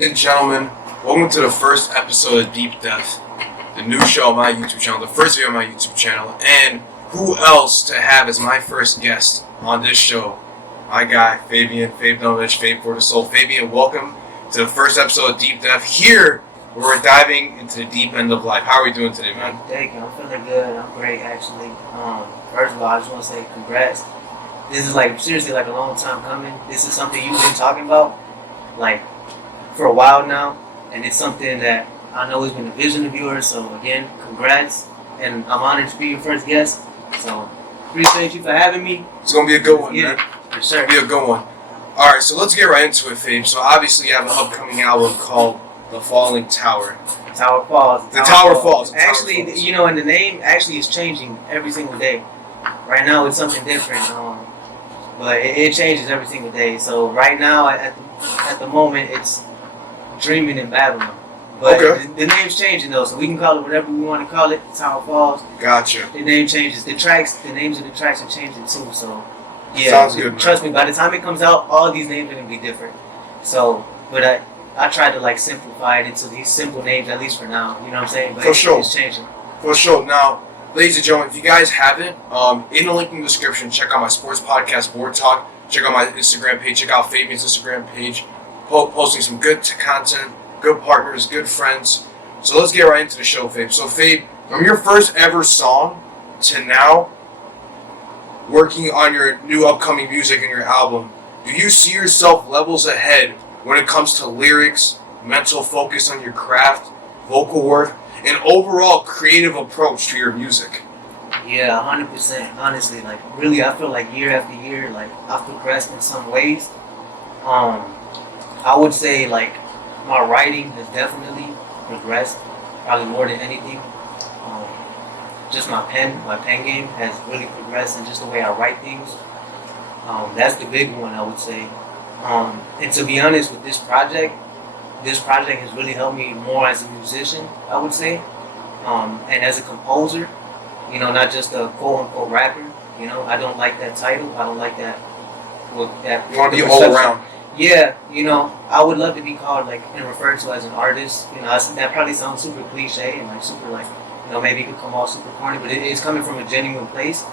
And gentlemen, welcome to the first episode of Deep Depth, the new show on my YouTube channel, the first video on my YouTube channel, and who else to have as my first guest on this show? My guy, Fabian Domenech, Fab for the Soul. Fabian, welcome to the first episode of Deep Depth. Here, where we're diving into the deep end of life. How are we doing today, man? Thank you. I'm feeling good. I'm great, actually. First of all, I just want to say congrats. This is seriously a long time coming. This is something you've been talking about, for a while now, and it's something that I know has been a vision of yours. So again, congrats, and I'm honored to be your first guest. So appreciate you for having me. It's gonna be a good one, man. For sure. It's gonna be a good one. All right, so let's get right into it, Fabe. So obviously, you have an upcoming album called The Falling Tower. Tower Falls. The Tower Falls. Actually, and the name actually is changing every single day. Right now, it's something different, but it changes every single day. So right now, at the moment, it's Dreaming in Babylon. But okay. the name's changing though, so we can call it whatever we want to call it. Tower Falls. Gotcha. The name changes. The names of the tracks are changing too. So yeah, sounds good. Trust me, by the time it comes out, all these names are gonna be different. So, but I tried to simplify it into these simple names, at least for now. You know what I'm saying? But it's changing. For sure. Now, ladies and gentlemen, if you guys haven't, in the link in the description, check out my sports podcast, Board Talk. Check out my Instagram page. Check out Fabian's Instagram page. Posting some good content, good partners, good friends. So let's get right into the show, Fabe. So, Fabe, from your first ever song to now, working on your new upcoming music and your album, do you see yourself levels ahead when it comes to lyrics, mental focus on your craft, vocal work, and overall creative approach to your music? Yeah, 100%. Honestly, really, I feel like year after year, I've progressed in some ways. I would say my writing has definitely progressed, probably more than anything. Just my pen game has really progressed, and just the way I write things. That's the big one, I would say. And to be honest, with this project has really helped me more as a musician, I would say, and as a composer. Not just a quote unquote rapper. I don't like that title. I don't like that. You want to be all around. Yeah, I would love to be called and referred to as an artist. That probably sounds super cliche and super maybe it could come off super corny, but it's coming from a genuine place.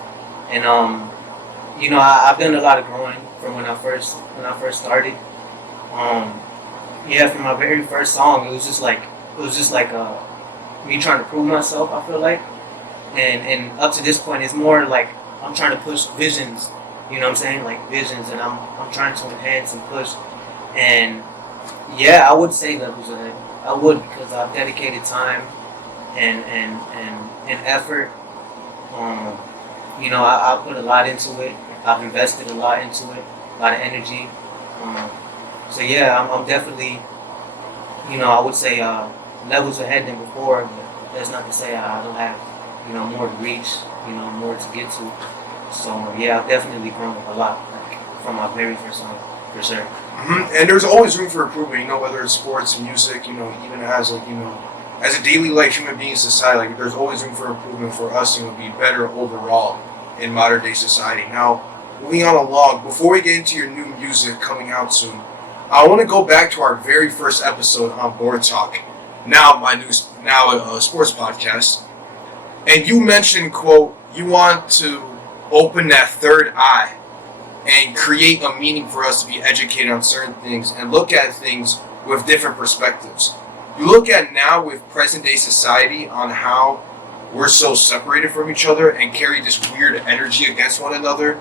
And I've done a lot of growing from when I first started. For my very first song, it was just me trying to prove myself. I feel like, and up to this point, it's more I'm trying to push visions. You know what I'm saying? Visions, and I'm trying to enhance and push. And yeah, I would say levels ahead. I would, because I've dedicated time and effort. I put a lot into it. I've invested a lot into it, a lot of energy. So yeah, I'm definitely, I would say levels ahead than before. But that's not to say I don't have, more to reach, more to get to. So yeah, I've definitely grown a lot, from my very first song, for sure. Mm-hmm. And there's always room for improvement, whether it's sports, music, even as as a daily human being in society, there's always room for improvement for us, to be better overall in modern day society. Now, moving on along, before we get into your new music coming out soon, I want to go back to our very first episode on Board Talk, now a sports podcast, and you mentioned, quote, you want to open that third eye and create a meaning for us to be educated on certain things and look at things with different perspectives. You look at now with present day society on how we're so separated from each other and carry this weird energy against one another,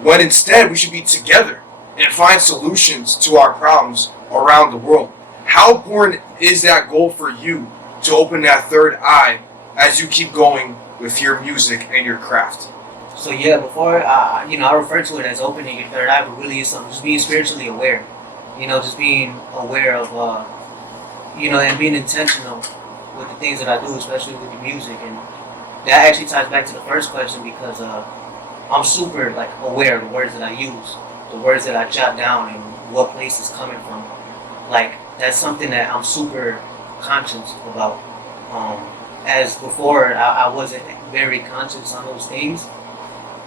when instead we should be together and find solutions to our problems around the world. How important is that goal for you to open that third eye as you keep going with your music and your craft? So yeah, before I refer to it as opening your third eye, but really it's something just being spiritually aware. Just being aware of and being intentional with the things that I do, especially with the music. And that actually ties back to the first question, because I'm super aware of the words that I use, the words that I jot down, and what place it's coming from. That's something that I'm super conscious about. As before, I wasn't very conscious on those things.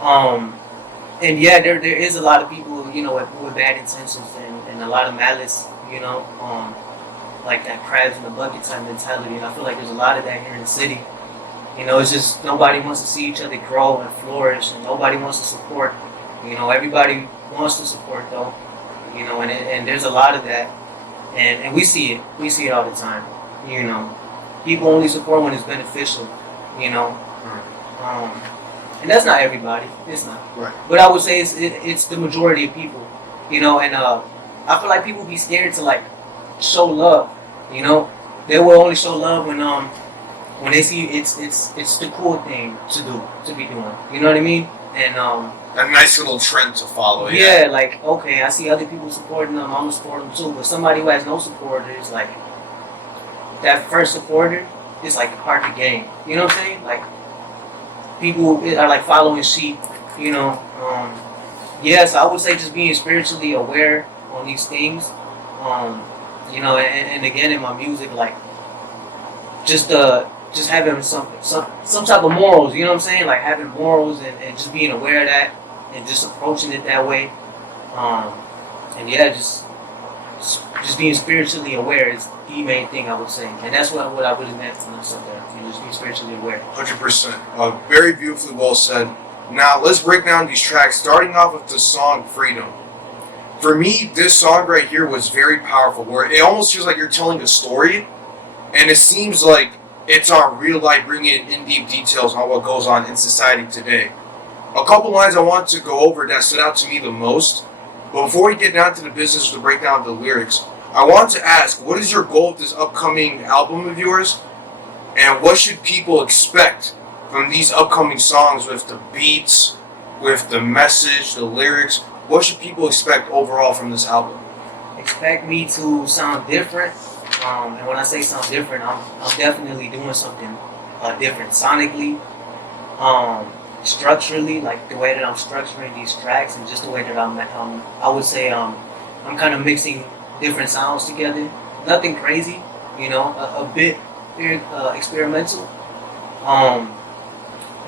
And yeah, there is a lot of people, with bad intentions and a lot of malice, you know, like that crabs in the bucket type mentality. And I feel like there's a lot of that here in the city. You know, it's just nobody wants to see each other grow and flourish, and nobody wants to support. You know, everybody wants to support though. You know, and there's a lot of that, and we see it all the time. You know, people only support when it's beneficial. You know, and that's not everybody. It's not. Right. But I would say it's the majority of people. You know, and I feel like people be scared to like show love. You know, they will only show love when they see it's the cool thing to be doing. You know what I mean? And a nice little trend to follow. Yeah, like okay, I see other people supporting them. I'm gonna support them too. But somebody who has no supporters, like that first supporter, is like hard to gain. You know what I'm saying? Like people are like following sheep. You know. Yes, I would say just being spiritually aware on these things. You know, and again in my music, like just having some type of morals, you know what I'm saying? Like having morals and just being aware of that and just approaching it that way. And yeah, just being spiritually aware is the main thing I would say. And that's what I really meant when I said that. You know, just being spiritually aware. 100%. Very beautifully well said. Now let's break down these tracks, starting off with the song Freedom. For me, this song right here was very powerful, where it almost feels like you're telling a story, and it seems like it's on real life, bringing in deep details on what goes on in society today. A couple lines I want to go over that stood out to me the most, but before we get down to the business of the breakdown of the lyrics, I want to ask, what is your goal with this upcoming album of yours, and what should people expect from these upcoming songs with the beats, with the message, the lyrics? What should people expect overall from this album? Expect me to sound different. And when I say sound different, I'm definitely doing something different sonically, structurally, like the way that I'm structuring these tracks, and just the way that I would say I'm kind of mixing different sounds together. Nothing crazy, you know, a bit experimental.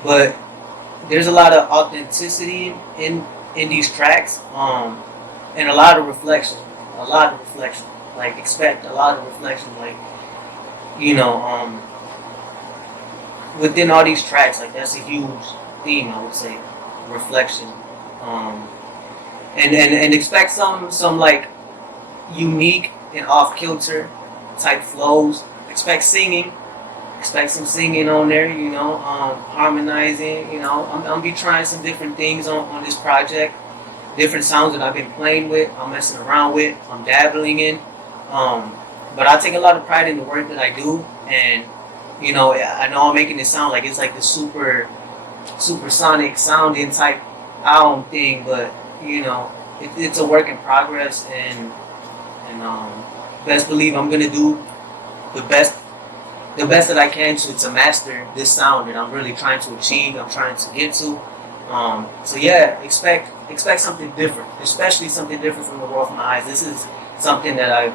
But there's a lot of authenticity in these tracks, and a lot of reflection. Like expect a lot of reflection, like, you know, within all these tracks, like that's a huge theme, I would say, reflection. And expect some like unique and off kilter type flows. Expect singing. Expect some singing on there, you know, harmonizing, you know. I'm be trying some different things on this project, different sounds that I've been playing with, I'm messing around with, I'm dabbling in. But I take a lot of pride in the work that I do, and you know, I know I'm making it sound like it's like the supersonic sounding type album thing, but you know, it's a work in progress, and best believe I'm gonna do the best that I can to master this sound that I'm really trying to achieve, I'm trying to get to. So yeah, expect something different, especially something different from The World From My Eyes. This is something that a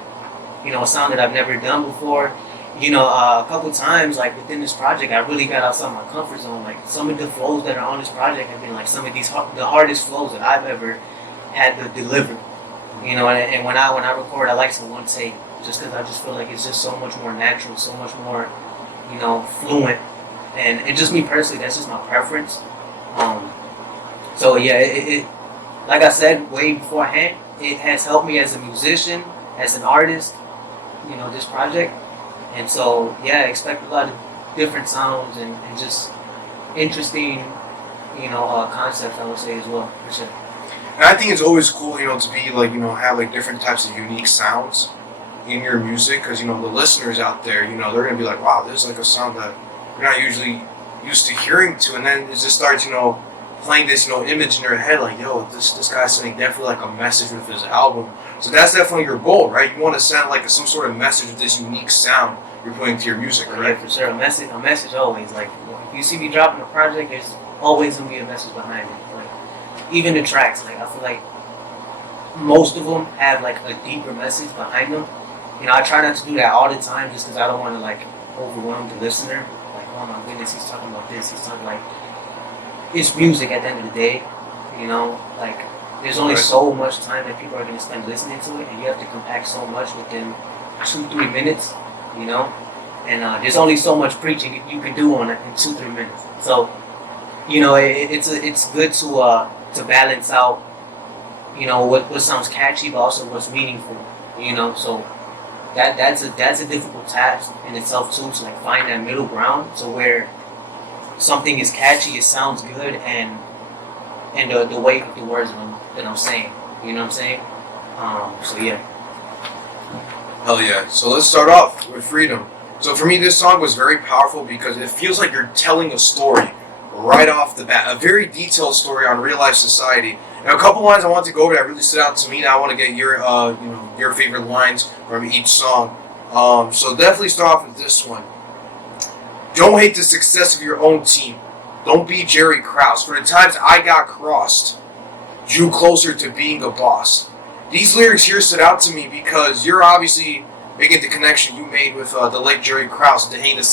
sound that I've never done before. You know, a couple times, like within this project, I really got outside my comfort zone. Like some of the flows that are on this project have been like some of the hardest flows that I've ever had to deliver. You know, and when I record, I like to one take, just because I just feel like it's just so much more natural, so much more, you know, fluent. And just me personally, that's just my preference. So yeah, it like I said way beforehand, it has helped me as a musician, as an artist, you know, this project. And so yeah, expect a lot of different sounds and just interesting, you know, concepts, I would say as well, for sure. And I think it's always cool, you know, to be like, you know, have like different types of unique sounds in your music, because, you know, the listeners out there, you know, they're gonna be like, wow, this is like a sound that you're not usually used to hearing to, and then it just starts, you know, playing this, you know, image in their head, like, yo, this guy's sending definitely like a message with his album. So that's definitely your goal, right? You want to send like some sort of message with this unique sound you're putting to your music, right? Yeah, for sure. A message always. Like, if you see me dropping a project, there's always gonna be a message behind it. Like, even the tracks, like I feel like most of them have like a deeper message behind them. You know, I try not to do that all the time, just because I don't want to like overwhelm the listener. Like, oh my goodness, he's talking about this. He's talking like, it's music at the end of the day. You know, like There's only Right. so much time that people are going to spend listening to it, and you have to compact so much within 2-3 minutes, you know. And there's only so much preaching you can do on it in 2-3 minutes. So, you know, it's good to balance out, you know, what sounds catchy, but also what's meaningful, you know. So that's a difficult task in itself too, to like find that middle ground, so where something is catchy, it sounds good, and the weight of the words that I'm saying, you know what I'm saying? So yeah. Hell yeah. So let's start off with Freedom. So for me, this song was very powerful because it feels like you're telling a story right off the bat, a very detailed story on real life society. And a couple lines I want to go over that really stood out to me. Now I want to get your your favorite lines from each song. So definitely start off with this one. Don't hate the success of your own team. Don't be Jerry Krause. For the times I got crossed, drew closer to being a boss. These lyrics here stood out to me because you're obviously making the connection you made with the late Jerry Krause into hating the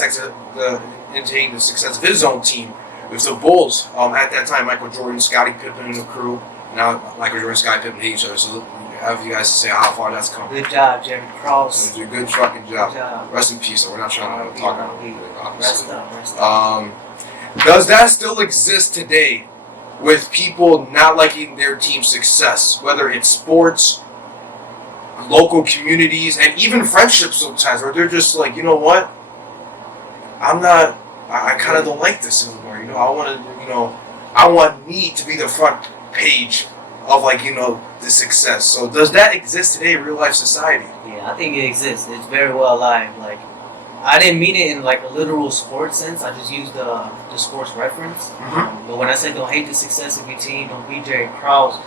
success of his own team with the Bulls. At that time, Michael Jordan, Scottie Pippen, and the crew. Now Michael Jordan, Scottie Pippen hate each other. So have you guys to say how far that's come. Good job, Jerry Krause. You did a good fucking job. Good job. Rest in peace. So we're not trying to talk about it, obviously. Rest up. Does that still exist today with people not liking their team's success, whether it's sports, local communities, and even friendships sometimes, where they're just like, you know what? I kind of don't like this anymore. You know, I want me to be the front page of the success. So does that exist today in real life society? Yeah, I think it exists. It's very well alive. Like, I didn't mean it in like a literal sports sense. I just used the sports reference. Mm-hmm. But when I said don't hate the success of your team, don't be Jerry Krause.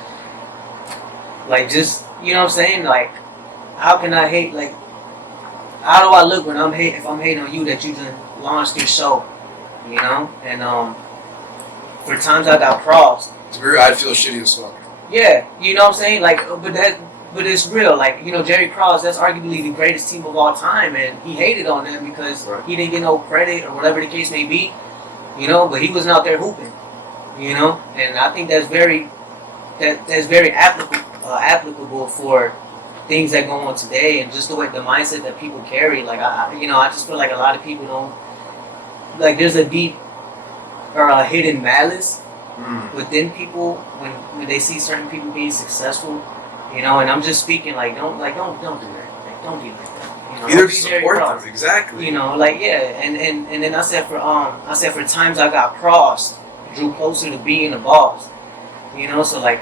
Like, just, you know what I'm saying? Like, how can I hate? Like, how do I look when if I'm hating on you that you just launched your show? You know? And for times I got crossed. To be real, I'd feel shitty as fuck. Yeah, you know what I'm saying? Like, but it's real. Like, you know, Jerry Krause, that's arguably the greatest team of all time, and he hated on them because he didn't get no credit or whatever the case may be, you know. But he wasn't out there hooping, you know. And I think that's very applicable for things that go on today, and just the mindset that people carry. Like, I just feel like a lot of people don't, like, there's a deep or a hidden malice within people when they see certain people being successful, you know. And I'm just speaking like don't do that. Like, don't be like that. You know, either support them, exactly. You know, like, yeah. And then I said for times I got crossed, drew closer to being a boss. You know, so like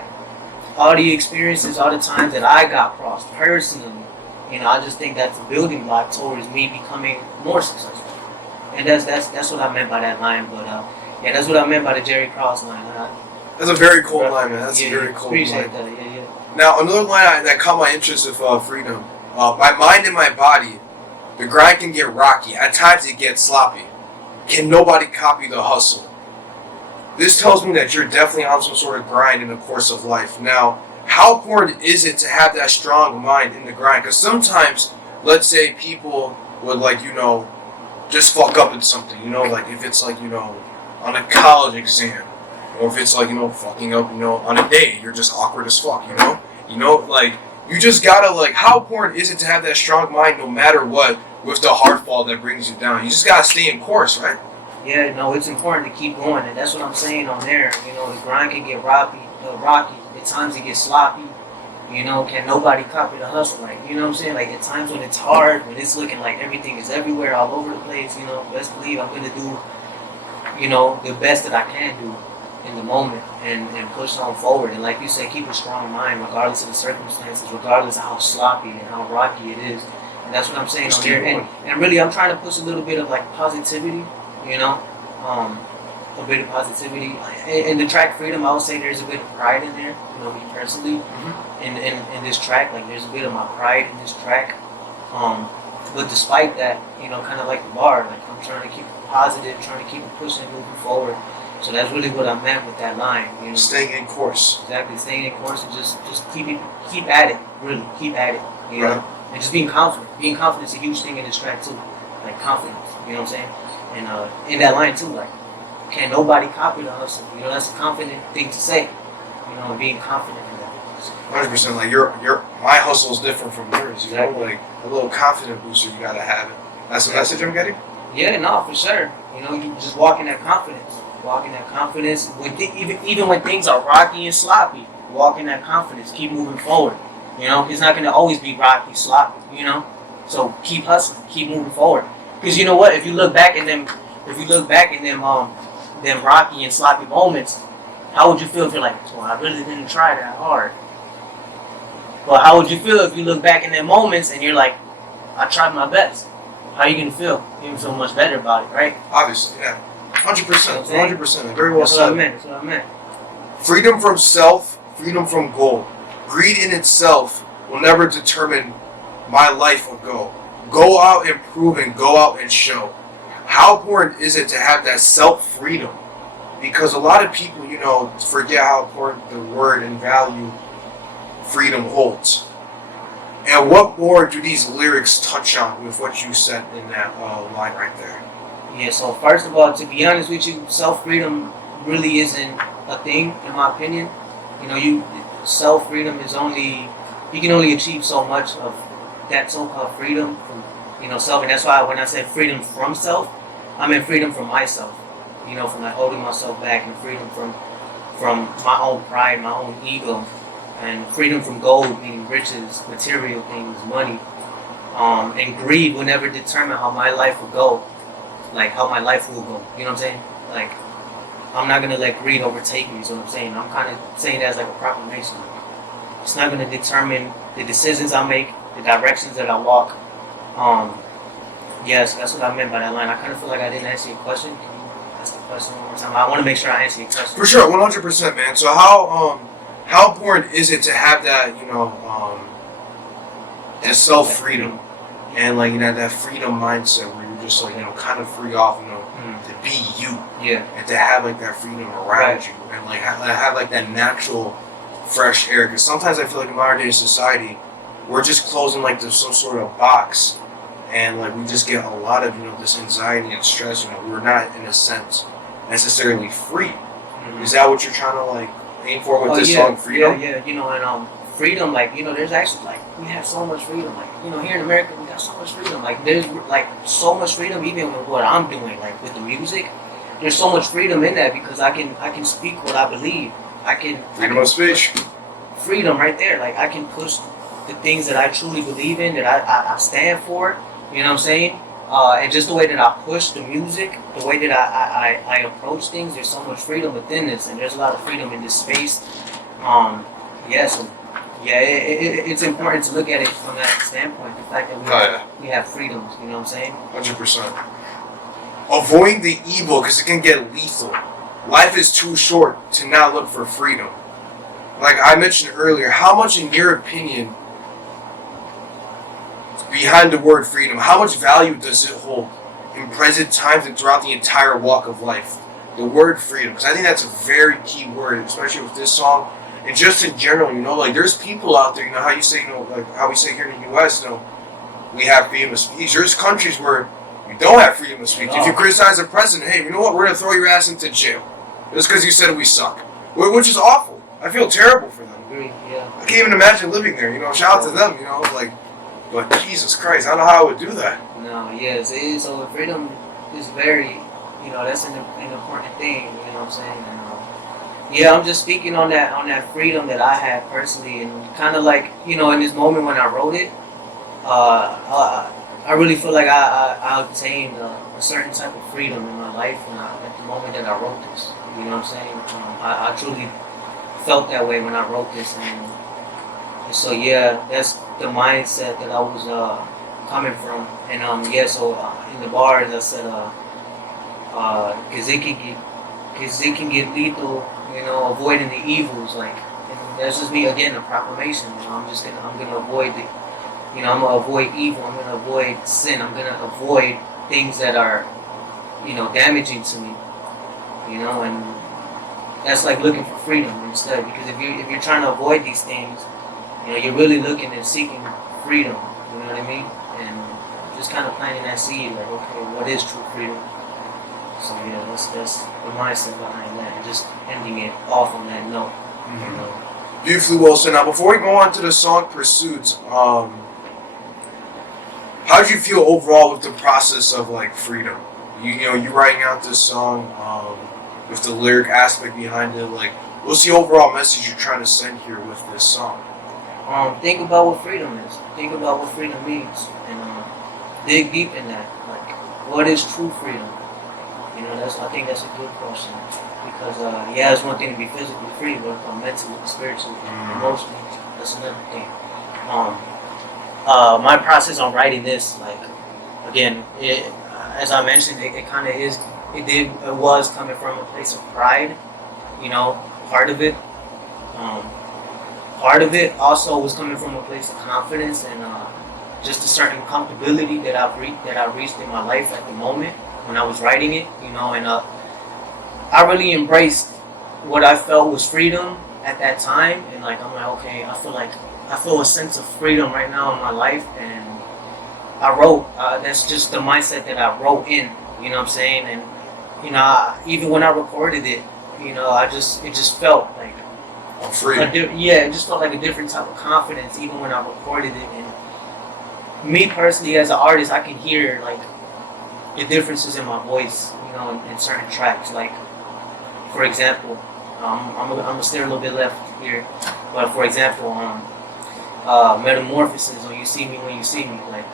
all the experiences, all the times that I got crossed personally, you know, I just think that's a building block towards me becoming more successful. And that's what I meant by that line. But yeah, that's what I meant by the Jerry Krause line. That's a very cool line, man. That's a very cool appreciate line. That. Yeah. Now, another line that caught my interest with Freedom. My mind and my body, the grind can get rocky. At times it gets sloppy. Can nobody copy the hustle? This tells me that you're definitely on some sort of grind in the course of life. Now, how important is it to have that strong mind in the grind? Because sometimes, let's say people would just fuck up at something. You know, like if it's on a college exam. Or if it's fucking up, on a day, you're just awkward as fuck, you just gotta, how important is it to have that strong mind no matter what with the hardfall that brings you down? You just gotta stay in course, right? Yeah, no, it's important to keep going, and that's what I'm saying on there. You know, the grind can get rocky. At times it gets sloppy. You know, can nobody copy the hustle? Like, you know what I'm saying? Like, at times when it's hard, when it's looking like everything is everywhere, all over the place, best believe I'm gonna do, the best that I can do in the moment and push on forward. And like you said, keep a strong mind regardless of the circumstances, regardless of how sloppy and how rocky it is. And that's what I'm saying on here. And really, I'm trying to push a little bit of positivity, a bit of positivity. In the track Freedom, I would say there's a bit of pride in there, me personally. In this track, like, there's a bit of my pride in this track. But despite that, kind of like the bar, like, I'm trying to keep it positive, trying to keep it pushing, moving forward. So that's really what I meant with that line. Staying in course. Exactly, staying in course and just keep at it. Really, keep at it. Right. And just being confident. Being confident is a huge thing in this track too. Like, confidence. You know what I'm saying? And in that line too, like, can nobody copy the hustle? That's a confident thing to say. Being confident in that. 100%. Like my hustle is different from yours. You know, Exactly. like a little confident booster. You gotta have it. That's the message I'm getting. Yeah, no, for sure. You know, you just walk in that confidence. Walk in that confidence. Even when things are rocky and sloppy, walk in that confidence. Keep moving forward. You know, it's not going to always be rocky, sloppy. You know, so keep hustling, keep moving forward. Because you know what? If you look back in them rocky and sloppy moments, how would you feel if you're like, well, I really didn't try that hard? Well, how would you feel if you look back in them moments and you're like, I tried my best? How are you gonna feel? You're gonna feel much better about it, right? Obviously, yeah. 100%. 100%. Very well That's said. That's what I meant. Freedom from self, freedom from goal. Greed in itself will never determine my life or goal. Go out and prove and go out and show. How important is it to have that self-freedom? Because a lot of people, you know, forget how important the word and value freedom holds. And what more do these lyrics touch on with what you said in that line right there? Yeah, so first of all, to be honest with you, self-freedom really isn't a thing, in my opinion. You know, self-freedom is you can only achieve so much of that so-called freedom from, you know, self. And that's why when I said freedom from self, I meant freedom from myself. You know, from like holding myself back, and freedom from my own pride, my own ego, and freedom from gold, meaning riches, material things, money. And greed will never determine how my life will go. Like how my life will go. You know what I'm saying? Like, I'm not gonna let greed overtake me, is what I'm saying. I'm kind of saying that as like a proclamation. It's not gonna determine the decisions I make, the directions that I walk. Yes, that's what I meant by that line. I kind of feel like I didn't answer your question. Can you ask the question one more time? I want to make sure I answer your question. For sure, 100%, man. So how important is it to have that, you know, that self-freedom and like, you know, that freedom mindset where you're just like, you know, kind of free off, you know, to be you. Yeah. And to have like that freedom around you and like have like that natural fresh air. Because sometimes I feel like in modern day society, we're just closing like some sort of box, and like we just get a lot of, you know, this anxiety and stress. You know, we're not in a sense necessarily free. Mm-hmm. Is that what you're trying to like aim for with this song, Freedom? Yeah. You know, and freedom, like, you know, there's actually like we have so much freedom. Like, you know, here in America, we got so much freedom. Like, there's like so much freedom even with what I'm doing, like with the music. There's so much freedom in that because I can speak what I believe. Freedom of speech. Freedom right there. Like, I can push the things that I truly believe in, that I stand for. You know what I'm saying? And just the way that I push the music, the way that I approach things, there's so much freedom within this, and there's a lot of freedom in this space. It's important to look at it from that standpoint. The fact that we have freedoms. You know what I'm saying? 100%. Avoid the evil because it can get lethal. Life is too short to not look for freedom. Like I mentioned earlier, how much, in your opinion, behind the word freedom, how much value does it hold in present times and throughout the entire walk of life? The word freedom, because I think that's a very key word, especially with this song, and just in general. You know, like there's people out there. You know how you say, you know, like how we say here in the U.S. You know, we have freedom of speech. There's countries where we don't have freedom of speech. If you criticize the president, hey, you know what? We're gonna throw your ass into jail just because you said we suck, which is awful. I feel terrible for them. Yeah. I can't even imagine living there. You know, shout out to them. You know, like. But Jesus Christ, I don't know how I would do that. No, yes, it is. So freedom is very, you know, that's an important thing. You know what I'm saying? And, I'm just speaking on that freedom that I had personally, and kind of like, you know, in this moment when I wrote it, I really feel like I obtained a certain type of freedom in my life at the moment that I wrote this. You know what I'm saying? I truly felt that way when I wrote this, and so that's the mindset that I was coming from. And so in the bars I said, because it can get lethal, you know, avoiding the evils, like, and that's just me again, a proclamation. You know, I'm gonna avoid I'm gonna avoid evil. I'm gonna avoid sin. I'm gonna avoid things that are, you know, damaging to me. You know, and that's like looking for freedom instead. Because if you're trying to avoid these things, you know, you're really looking and seeking freedom. You know what I mean? And just kind of planting that seed, like, okay, what is true freedom? So that's the mindset behind that, and just ending it off on that note. Mm-hmm. You know? Beautifully well said. Now, before we go on to the song Pursuits, how did you feel overall with the process of like freedom? You writing out this song with the lyric aspect behind it. Like, what's the overall message you're trying to send here with this song? Think about what freedom is. Think about what freedom means, and dig deep in that. Like, what is true freedom? I think that's a good question, because it's one thing to be physically free, but mentally, spiritually, emotionally, that's another thing. My process on writing this, like, again, as I mentioned, it kind of is. It was coming from a place of pride, part of it. Part of it also was coming from a place of confidence and just a certain comfortability that I reached in my life at the moment when I was writing it, and I really embraced what I felt was freedom at that time, and like I'm like, okay, I feel a sense of freedom right now in my life, and I wrote. That's just the mindset that I wrote in, you know what I'm saying, and even when I recorded it, it just felt like I'm free. It just felt like a different type of confidence even when I recorded it, and me personally as an artist, I can hear like the differences in my voice, in certain tracks. Like, for example, I'm gonna stay a little bit left here, but for example, Metamorphosis, or You See Me When You See Me, like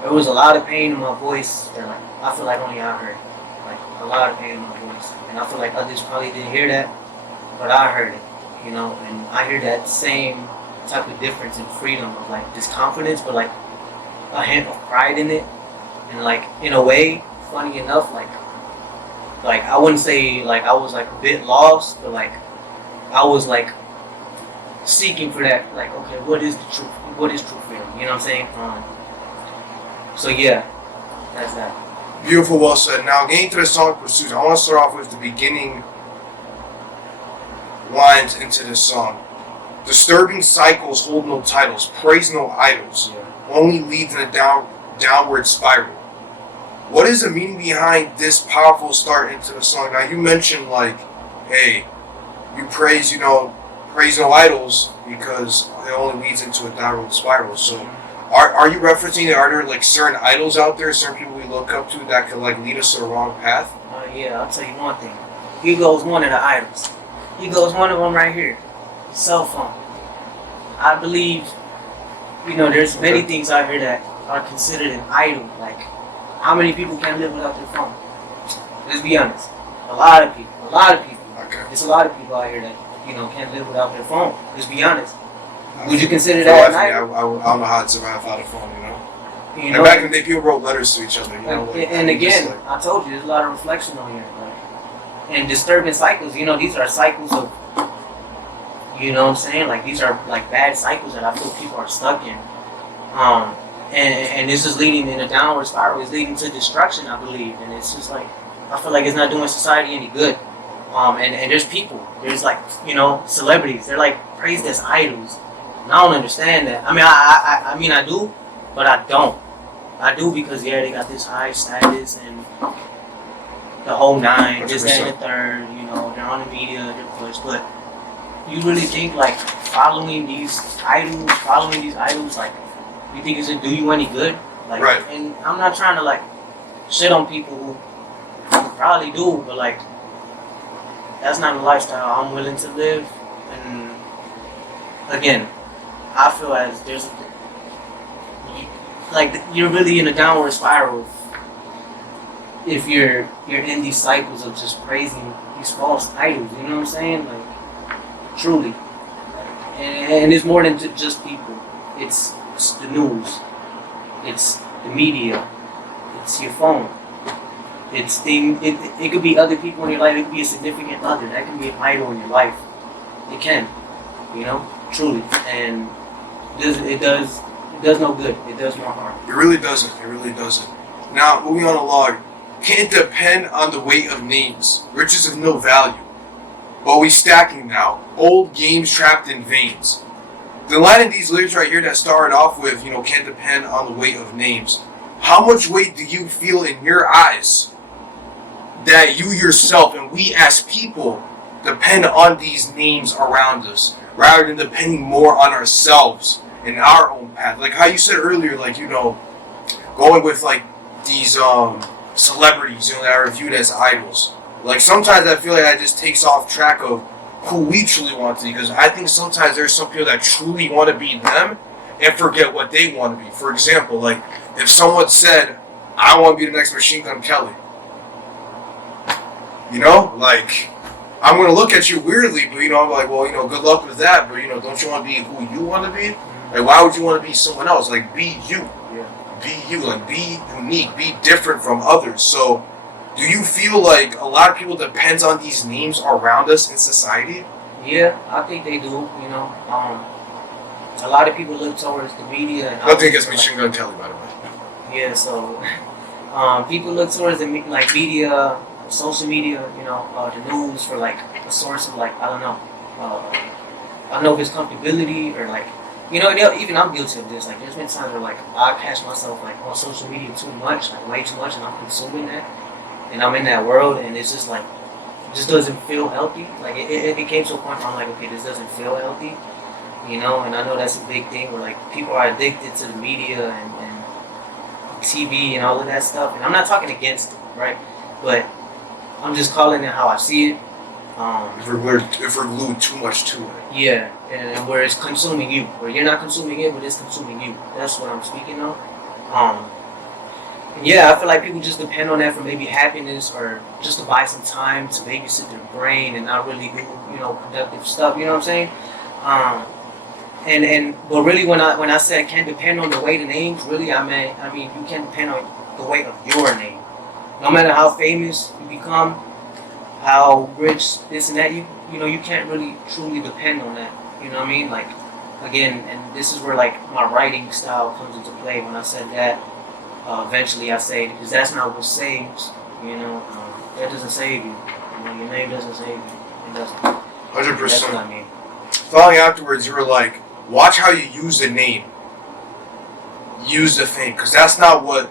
there was a lot of pain in my voice that like I feel like only I heard, like a lot of pain in my voice, and I feel like others probably didn't hear that, but I heard it, and I hear that same type of difference in freedom of like this confidence, but like a hint of pride in it. And like in a way, funny enough, like I wouldn't say like I was like a bit lost, but like I was like seeking for that, like, okay, what is true freedom? You know what I'm saying? So yeah, that's that. Beautiful, well said. Now, getting to the song Pursuits, I want to start off with the beginning lines into this song. Disturbing cycles hold no titles, praise no idols, only leads in a downward spiral. What is the meaning behind this powerful start into the song? Now, you mentioned like, hey, you praise no idols because it only leads into a downward spiral. So, are you referencing that? Are there like certain idols out there, certain people we look up to that could like lead us to the wrong path? Yeah, I'll tell you one thing. Ego's one of the idols. Ego's one of them right here. Cell phone. I believe, there's many things out here that are considered an idol. Like, how many people can live without their phone? Let's be honest. A lot of people. Okay. There's a lot of people out here that, can't live without their phone. Let's be honest. Would you consider that an idol? I don't know how to survive without a phone, And back in the day, people wrote letters to each other, And again, I told you, there's a lot of reflection on here. And disturbing cycles, these are cycles of, what I'm saying? Like, these are like bad cycles that I feel people are stuck in. And this is leading in a downward spiral. It's leading to destruction, I believe. And it's just like, I feel like it's not doing society any good. And there's people, there's like, celebrities. They're like praised as idols. And I don't understand that. I mean, I do, but I don't. I do because, they got this high status and the whole nine, this, that, and the third, they're on the media, they're pushed. But you really think, like, following these idols, like, you think it's gonna do you any good? Like, right. And I'm not trying to, like, shit on people who probably do, but, like, that's not a lifestyle I'm willing to live. And, again, I feel as there's, like, you're really in a downward spiral if you're in these cycles of just praising these false idols, you know what I'm saying? Like, truly. And it's more than just people. It's the news. It's the media. It's your phone. It could be other people in your life. It could be a significant other. That can be an idol in your life. It can, truly. And it does no good. It does more harm. It really doesn't. Now, moving on along. Can't depend on the weight of names. Riches of no value. But we stacking now. Old games trapped in veins. The line in these lyrics right here that started off with, can't depend on the weight of names. How much weight do you feel in your eyes that you yourself and we as people depend on these names around us? rather than depending more on ourselves and our own path. Like how you said earlier, like, you know, going with like these celebrities, you know, that are viewed as idols. Like sometimes I feel like that just takes off track of who we truly want to be, because I think sometimes there's some people that truly want to be them and forget what they want to be. For example, like if someone said, I want to be the next Machine Gun Kelly, you know, like I'm going to look at you weirdly, but, you know, I'm like, well, you know, good luck with that, but, you know, don't you want to be who you want to be? Like, why would you want to be someone else? Like, be you. Yeah. Be you. Like, be unique. Be different from others. So, do you feel like a lot of people depends on these names around us in society? Yeah, I think they do. You know, a lot of people look towards the media. And nothing against Machine Gun Kelly, by the way. Yeah, so people look towards the like media, social media, you know, the news for like a source of like, I don't know, I don't know if it's comfortability or like, you know, even I'm guilty of this. Like, there's been times where like I catch myself like on social media too much, like way too much, and I'm consuming that, and I'm in that world, and it's just like, it just doesn't feel healthy. Like it came to a point where I'm like, okay, this doesn't feel healthy, you know, and I know that's a big thing where like people are addicted to the media and TV and all of that stuff, and I'm not talking against it, right? But I'm just calling it how I see it. If we're glued too much to it. Yeah, and where it's consuming you, where you're not consuming it, but it's consuming you. That's what I'm speaking of. And yeah, I feel like people just depend on that for maybe happiness or just to buy some time to babysit their brain and not really do, you know, productive stuff. You know what I'm saying? But really, when I said can't depend on the weight of names, really I mean you can depend on the weight of your name. No matter how famous you become, how rich, this and that, you know, you can't really truly depend on that. You know what I mean? Like, again, and this is where like my writing style comes into play. When I said that, eventually I say, because that's not what saves. You know, that doesn't save you. You know, your name doesn't save you. It doesn't. 100%. That's what I mean. Following afterwards, you were like, watch how you use the name, use the fame, because that's not what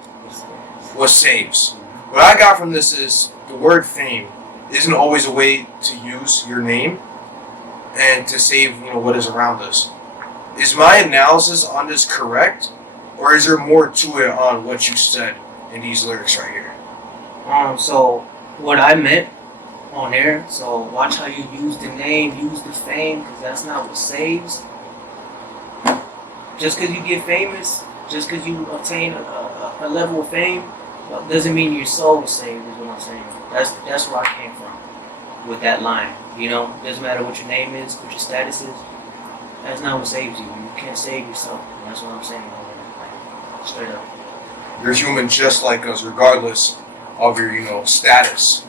saves. What I got from this is the word fame isn't always a way to use your name and to save, you know, what is around us. Is my analysis on this correct, or is there more to it on what you said in these lyrics right here? So what I meant on there, so watch how you use the name, use the fame, because that's not what saves. Just because you get famous, just because you obtain a level of fame, doesn't mean your soul is saved, is what I'm saying. That's where I came from with that line. You know, doesn't matter what your name is, what your status is. That's not what saves you. You can't save yourself. That's what I'm saying. Like, straight up. You're human just like us, regardless of your, you know, status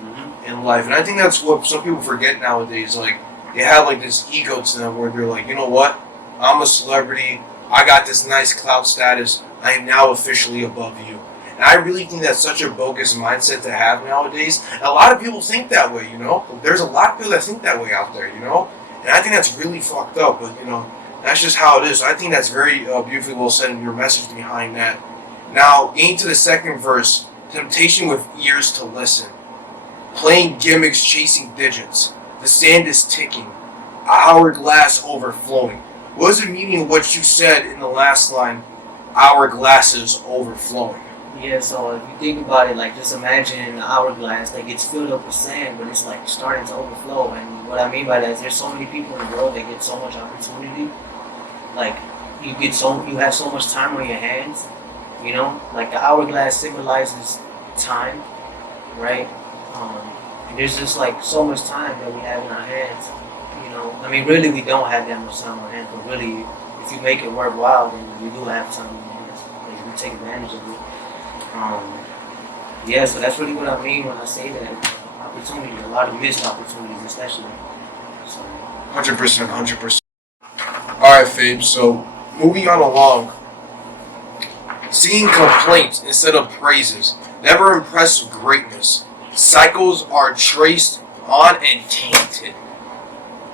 in life. And I think that's what some people forget nowadays. Like, they have like this ego to them where they're like, you know what? I'm a celebrity. I got this nice clout status. I am now officially above you. And I really think that's such a bogus mindset to have nowadays. And a lot of people think that way, you know? There's a lot of people that think that way out there, you know? And I think that's really fucked up, but, you know, that's just how it is. I think that's very beautifully well said in your message behind that. Now, getting to the second verse, temptation with ears to listen. Playing gimmicks, chasing digits. The sand is ticking. Hourglass overflowing. What is the meaning of what you said in the last line? Hourglasses overflowing. Yeah, so if you think about it, like just imagine an hourglass that gets filled up with sand, but it's like starting to overflow. And what I mean by that is there's so many people in the world that get so much opportunity. Like you have so much time on your hands, you know? Like the hourglass symbolizes time, right? And there's just like so much time that we have in our hands, you know? I mean, really we don't have that much time on our hands, but really if you make it worthwhile, then we do have time on our hands. Like we take advantage of it. Yeah, so that's really what I mean when I say that. Opportunity, a lot of missed opportunities, especially. So. 100%, 100%. Alright, Fabe, so moving on along. Seeing complaints instead of praises never impress greatness. Cycles are traced on and tainted.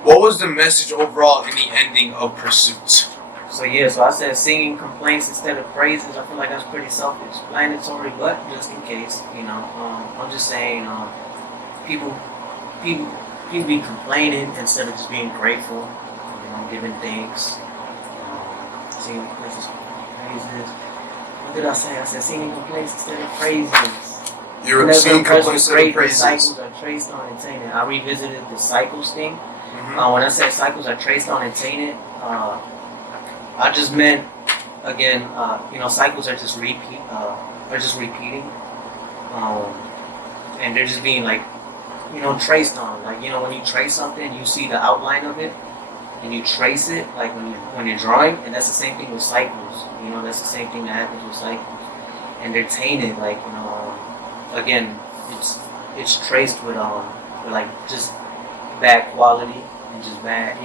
What was the message overall in the ending of Pursuit? So yeah, so I said singing complaints instead of praises. I feel like that's pretty self-explanatory, but just in case, you know, I'm just saying, people be complaining instead of just being grateful. You know, giving thanks, singing praises, praises. What did I say? I said singing complaints instead of praises. You're singing complaints instead of praises. Cycles are traced on and tainted. I revisited the cycles thing. Mm-hmm. When I said cycles are traced on and tainted, I just meant again, cycles are just repeating, and they're just being like, traced on. Like, when you trace something, you see the outline of it, and you trace it, like when you're drawing, and that's the same thing with cycles. That's the same thing that happens with cycles, and they're tainted. Like, again, it's traced with like just bad quality and just bad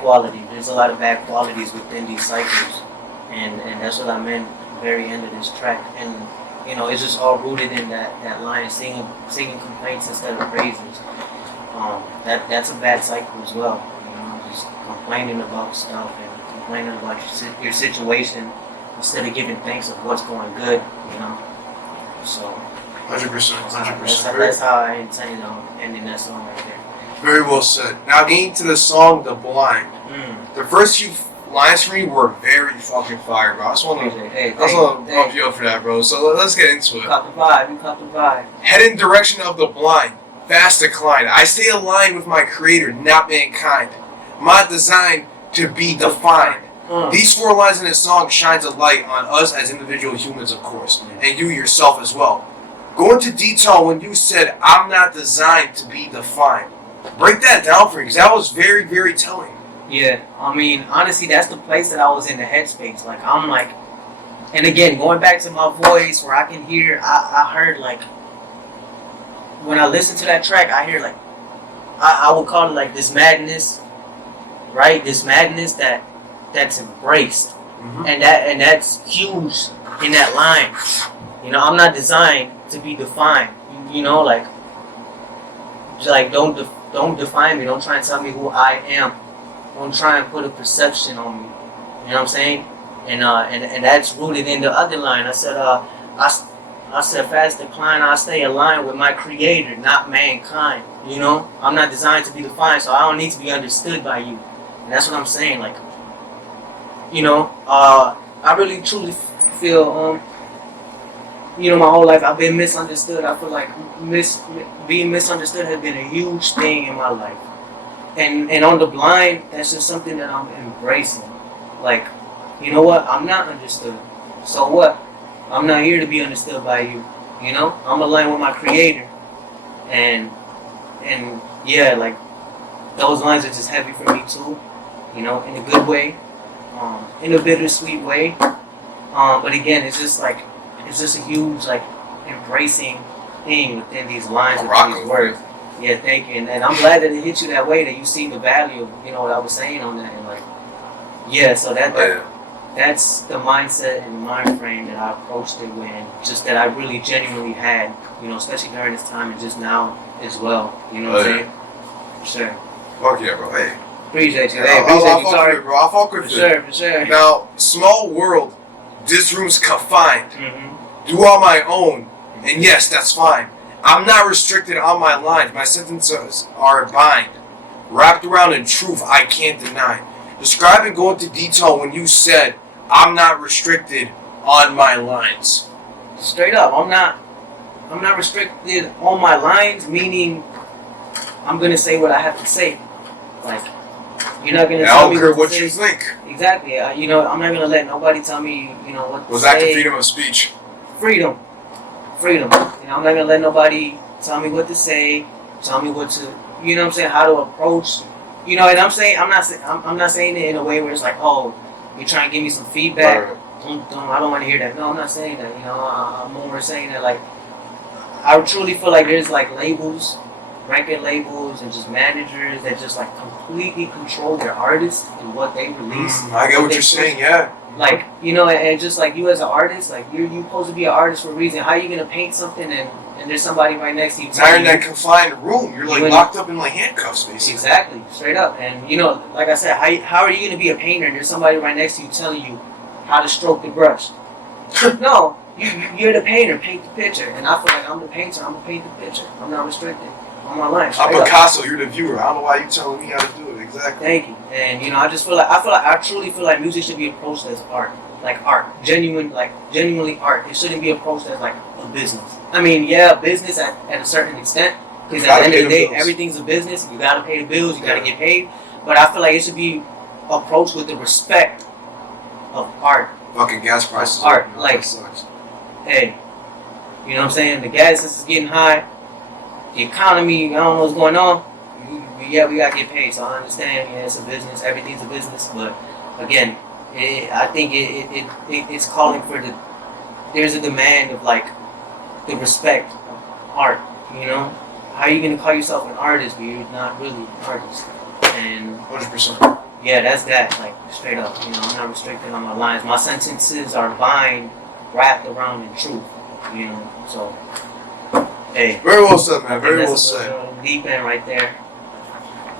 quality. There's a lot of bad qualities within these cycles, and that's what I meant at the very end of this track. And it's just all rooted in that line, singing complaints instead of praises. That's a bad cycle as well. Just complaining about stuff and complaining about your situation instead of giving thanks of what's going good. So 100%. That's how I intended on ending that song right there. Very well said. Now getting to the song "The Blind." The first few lines for me were very fucking fire, bro. I just want to bump you up for that, bro. So let's get into it. You caught the vibe. Head in direction of the blind, fast decline. I stay aligned with my creator, not mankind. My design to be defined. These 4 lines in this song shines a light on us as individual humans, of course, and you yourself as well. Go into detail when you said, "I'm not designed to be defined." Break that down for me, because that was very, very telling. Yeah, I mean, honestly, that's the place that I was in the headspace. Like, I'm like, and again, going back to my voice where I can hear, I heard like, when I listen to that track, I hear like, I would call it like this madness, right? This madness that's embraced, and that's huge in that line. I'm not designed to be defined. Don't define me. Don't try and tell me who I am. Don't try and put a perception on me. You know what I'm saying? And that's rooted in the other line. I said fast decline. I stay aligned with my creator, not mankind. I'm not designed to be defined, so I don't need to be understood by you. And that's what I'm saying. Like, I really truly feel my whole life I've been misunderstood. I feel like being misunderstood has been a huge thing in my life. And on the blind, that's just something that I'm embracing. Like, you know what? I'm not understood. So what? I'm not here to be understood by you. I'm aligned with my creator. And yeah, like, those lines are just heavy for me too. In a good way. In a bittersweet way. But again, it's just a huge, like, embracing thing within these lines and these words. Yeah, thank you. And I'm glad that it hit you that way, that you see the value of, what I was saying on that. And, like, yeah, so that's the mindset and mind frame that I approached it with, and just that I really genuinely had, especially during this time and just now as well. You know what I'm saying? For sure. Fuck yeah, bro. Hey. Appreciate you. I'll fuck with you, bro. I'll fuck with you. For sure. Now, small world. This room's confined. Do all my own. And yes, that's fine. I'm not restricted on my lines. My sentences are bind. Wrapped around in truth I can't deny. Describe and go into detail when you said, "I'm not restricted on my lines." Straight up, I'm not restricted on my lines, meaning I'm gonna say what I have to say. Like, you're not gonna tell me what you think. Exactly. I'm not gonna let nobody tell me, what to Was say. that the freedom of speech? Freedom. I'm not gonna let nobody tell me what to say, tell me what to, how to approach. And I'm not saying it in a way where it's like, oh, you're trying to give me some feedback. Right. I don't want to hear that. No, I'm not saying that. I'm more saying that, like, I truly feel like there's like labels, record labels, and just managers that just like completely control their artists and what they release. I get what you're saying, yeah. Like, and just like you as an artist, like you supposed to be an artist for a reason. How are you gonna paint something and there's somebody right next to you? Now you're in that confined room. You're like locked up in like handcuffs, basically. Exactly, straight up. And like I said, how are you gonna be a painter and there's somebody right next to you telling you how to stroke the brush? No, you're the painter. Paint the picture. And I feel like I'm the painter. I'm gonna paint the picture. I'm not restricted. on my line. I'm Picasso. You're the viewer. I don't know why you telling me how to do it exactly. Thank you. And you know, I truly feel like music should be approached as art, like art, genuinely art. It shouldn't be approached as like a business. I mean, yeah, business at a certain extent, because at the end of the day, everything's a business. You gotta pay the bills. You gotta get paid. But I feel like it should be approached with the respect of art. Fucking gas prices. Art, you know, like, hey, you know what I'm saying? The gas is getting high. The economy, I don't know what's going on. Yeah, we gotta get paid. So I understand. Yeah, it's a business. Everything's a business. But again, I think it's calling for there's a demand of like the respect of art. You know, how are you gonna call yourself an artist but you're not really an artist? And 100%. Yeah, that's that. Like straight up. You know, I'm not restricted on my lines. My sentences are bind wrapped around in truth. You know, so. Hey. Very well said, man. Very well said. Deep end right there.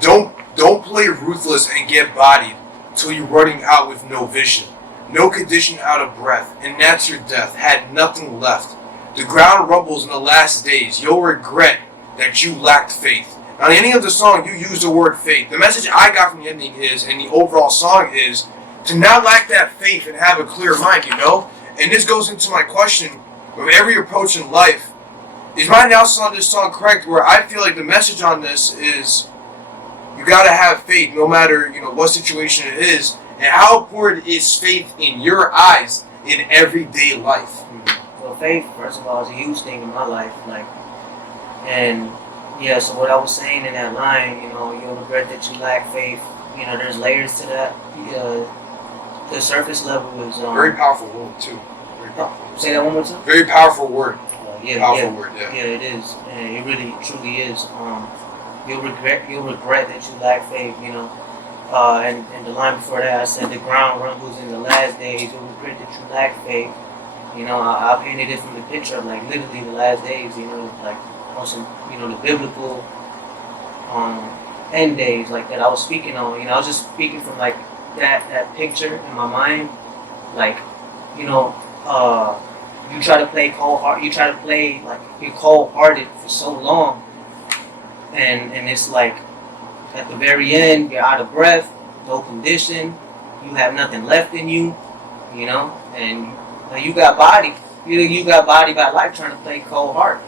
Don't play ruthless and get bodied till you're running out with no vision, no condition, out of breath, and that's your death. Had nothing left. The ground rumbles in the last days. You'll regret that you lacked faith. On the ending of the song, you use the word faith. The message I got from the ending is, and the overall song is, to not lack that faith and have a clear mind. You know, and this goes into my question of every approach in life. Is my analysis on this song correct? Where I feel like the message on this is, you gotta have faith, no matter what situation it is, and how important is faith in your eyes in everyday life? Well, faith, first of all, is a huge thing in my life, and yeah. So what I was saying in that line, you'll regret that you lack faith. There's layers to that. The surface level is very powerful word too. Very powerful. Say that one more time. Very powerful word. Powerful word, yeah. Yeah, it is, and it really, truly is. You'll regret that you lack faith, and the line before that, I said the ground rumbles in the last days. You'll regret that you lack faith. I painted it from the picture of like literally the last days. Like also, the biblical end days like that I was speaking on. I was just speaking from like that picture in my mind, like you try to play cold-hearted. You try to play like you're cold-hearted for so long, and it's like at the very end you're out of breath, no condition, you have nothing left in you, and you got body. You got body by life trying to play cold-hearted,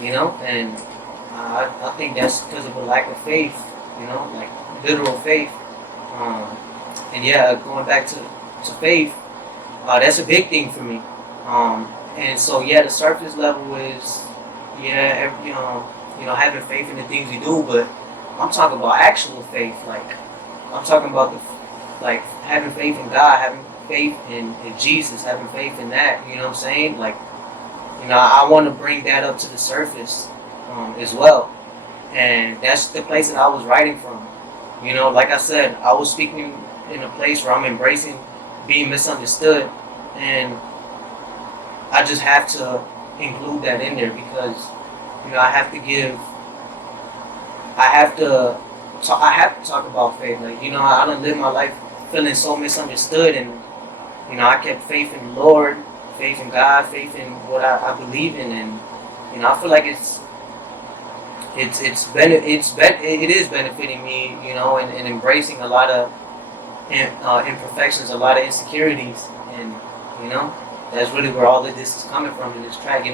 and I think that's because of a lack of faith, like literal faith, and yeah, going back to faith, that's a big thing for me. And so yeah, the surface level is having faith in the things you do, but I'm talking about actual faith. Like I'm talking about having faith in God, having faith in Jesus, having faith in that. You know what I'm saying? Like I want to bring that up to the surface as well, and that's the place that I was writing from. Like I said, I was speaking in a place where I'm embracing being misunderstood, and I just have to include that in there because, I have to talk about faith. Like, I don't live my life feeling so misunderstood, and, I kept faith in the Lord, faith in God, faith in what I believe in, and, I feel like it is benefiting me, and embracing a lot of imperfections, a lot of insecurities, and, that's really where all of this is coming from in this track.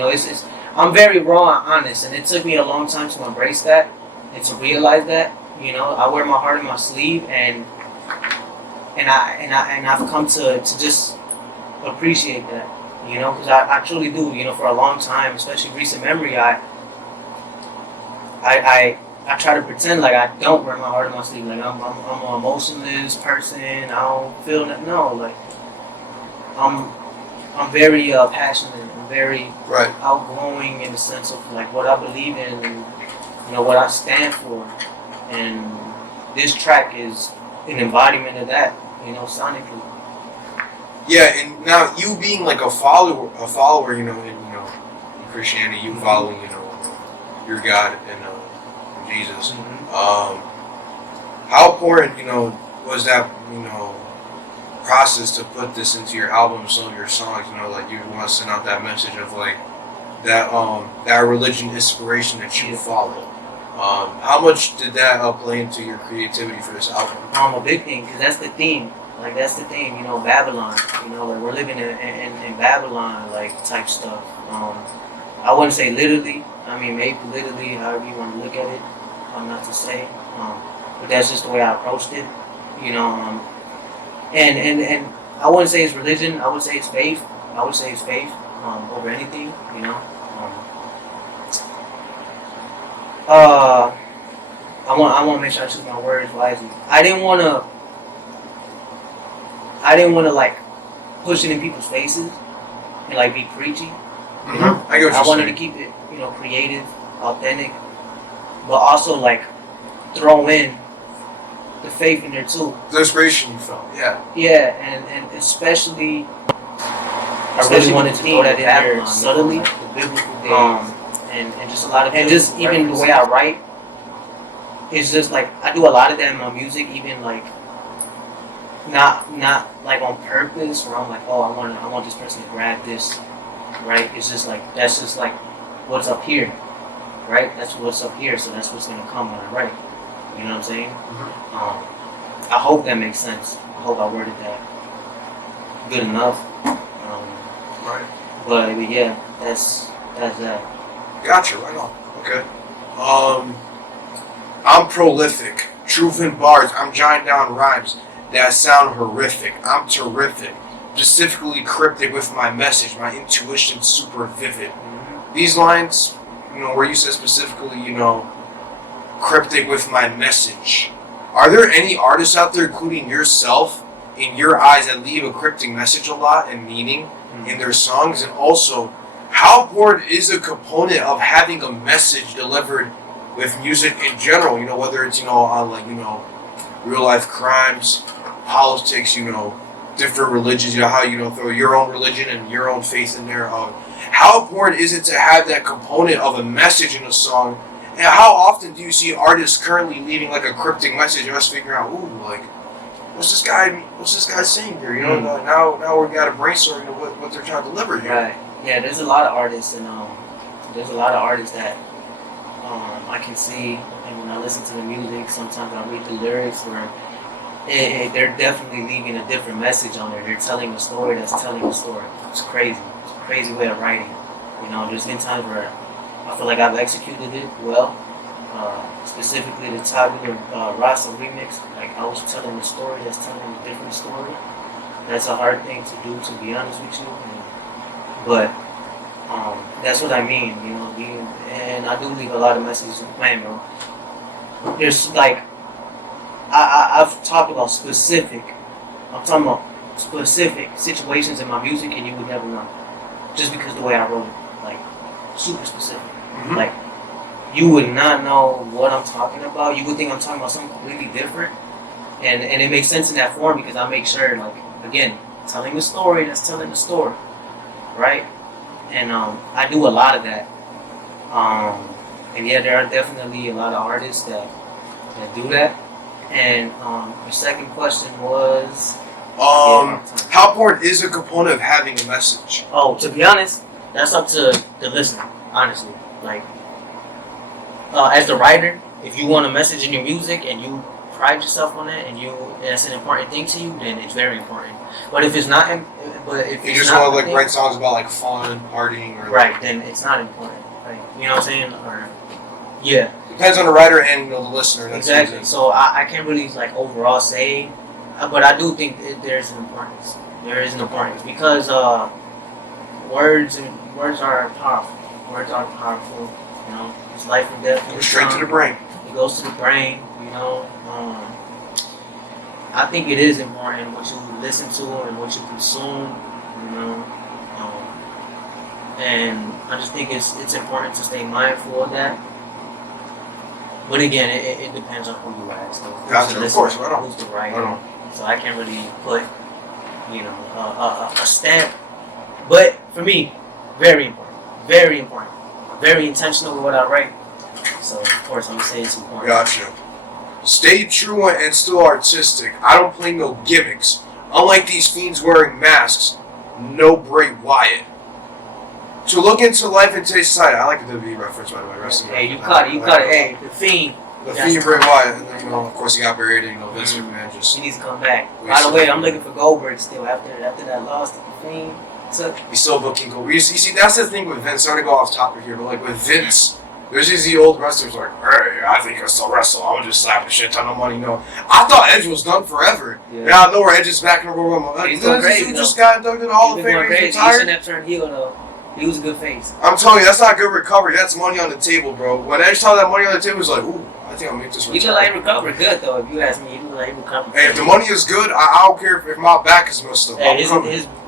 I'm very raw and honest, and it took me a long time to embrace that and to realize that. I wear my heart on my sleeve, and I've come to just appreciate that. Because I truly do. For a long time, especially recent memory, I try to pretend like I don't wear my heart on my sleeve. Like I'm an emotionless person. I don't feel that. No, like I'm very passionate and very outgoing in the sense of like what I believe in and what I stand for. And this track is an embodiment of that, sonically. Yeah, and now you being like a follower, in Christianity, you following, your God and Jesus. How important, was that, process to put this into your album, some of your songs, like you want to send out that message of like that religion inspiration that you follow. How much did that play into your creativity for this album? A big thing, because that's the theme. Like, that's the theme, you know, Babylon. You know, like, we're living in Babylon, like, type stuff. I wouldn't say literally. I mean, maybe literally, however you want to look at it. I'm not to say. But that's just the way I approached it. You know, and I wouldn't say it's religion. I would say it's faith. I would say it's faith over anything, you know. I want to make sure I choose my words wisely. I didn't want to like push it in people's faces and like be preachy. You know? I get what you're wanted saying. to keep it, you know, creative, authentic, but also like throw in the faith in there too. The inspiration you felt, yeah. Yeah, and especially I really wanted to throw that in there subtly, like the biblical days, and just a lot of, and just even the way I write. It's just like I do a lot of that in my music, even like not like on purpose, where I'm like, oh, I want this person to grab this, right? It's just like that's just like what's up here, right? That's what's up here, so that's what's gonna come when I write. You know what I'm saying? I hope that makes sense. I hope I worded that good enough. Right. But yeah, that's that. Gotcha, right on. Okay. I'm prolific. Truth in bars. I'm jotting down rhymes that sound horrific. I'm terrific. Specifically cryptic with my message. My intuition super vivid. These lines, you know, where you said specifically, you know, cryptic with my message. Are there any artists out there, including yourself, in your eyes, that leave a cryptic message a lot and meaning in their songs? And also, how important is a component of having a message delivered with music in general? You know, whether it's, you know, on like, you know, real life crimes, politics, you know, different religions, you know, how, you know, throw your own religion and your own faith in there. How important is it to have that component of a message in a song? And how often do you see artists currently leaving like a cryptic message and us figuring out, ooh, like, what's this guy saying here? You know, now we've got to brainstorm, you know, what they're trying to deliver here. Right. Yeah, there's a lot of artists, and there's a lot of artists that I can see, and when I listen to the music, sometimes I read the lyrics where they're definitely leaving a different message on there. They're telling a story that's telling a story. It's crazy. It's a crazy way of writing. You know, there's been times where I feel like I've executed it well. Specifically the Tabula Rasa remix. Like, I was telling a story that's telling a different story. That's a hard thing to do, to be honest with you. But that's what I mean, you know. And I do leave a lot of messages. Man, bro, there's like I've talked about specific. I'm talking about specific situations in my music, and you would never know, just because the way I wrote it, like super specific. Mm-hmm. Like, you would not know what I'm talking about. You would think I'm talking about something completely different, and it makes sense in that form because I make sure, like, again, telling the story that's telling the story, right? And I do a lot of that. And yeah, there are definitely a lot of artists that do that. And the second question was, how important is a component of having a message? Oh, to be honest, that's up to the listener, honestly. Like, as the writer, if you want a message in your music and you pride yourself on it, and that's an important thing to you, then it's very important. But if it's not, if you just want to like write songs about like fun, partying, or right, then it's not important. Like, you know what I'm saying? Or yeah, depends on the writer and, you know, the listener. That's exactly. easy. So I can't really like overall say, but I do think there's an importance. There is an importance because words are powerful. Words are powerful. You know, it's life and death. Goes straight to the brain. It goes to the brain. You know. I think it is important what you listen to and what you consume, you know, and I just think it's important to stay mindful of that. But again, it depends on who you ask. Gotcha, of course, right on. Who's the writer? So I can't really put, you know, a stamp. But for me, very important, very intentional with what I write. So of course I'm gonna say it's important. Gotcha. Stay true and still artistic. I don't play no gimmicks. Unlike these fiends wearing masks, no Bray Wyatt. To look into life in today's society. I like the WWE reference, by the way. Hey, you caught it. Hey, the Fiend. The Fiend Bray Wyatt, and then, of course, he got buried, and, Vince McMahon just... He needs to come back. By the way, I'm looking for Goldberg still after that loss to the Fiend. He's still booking Goldberg. You see, that's the thing with Vince. Sorry to go off topic here, but, like, with Vince, there's these old wrestlers like, hey, I think I still wrestle. I'm just slapping a shit ton of money. No, I thought Edge was done forever. Yeah. And out of nowhere, Edge is back in the Royal Rumble. He's going crazy, dude just got inducted in the Hall of Fame. He's retired. He shouldn't have turned heel, though. He was a good face. I'm telling you, that's not good recovery. That's money on the table, bro. When Edge saw that money on the table, he was like, ooh, I think I'll make this retire. He look like he recovered good, though, if you ask me. He look like he recovered Hey, if the money is good, I don't care if my back is messed up. Hey,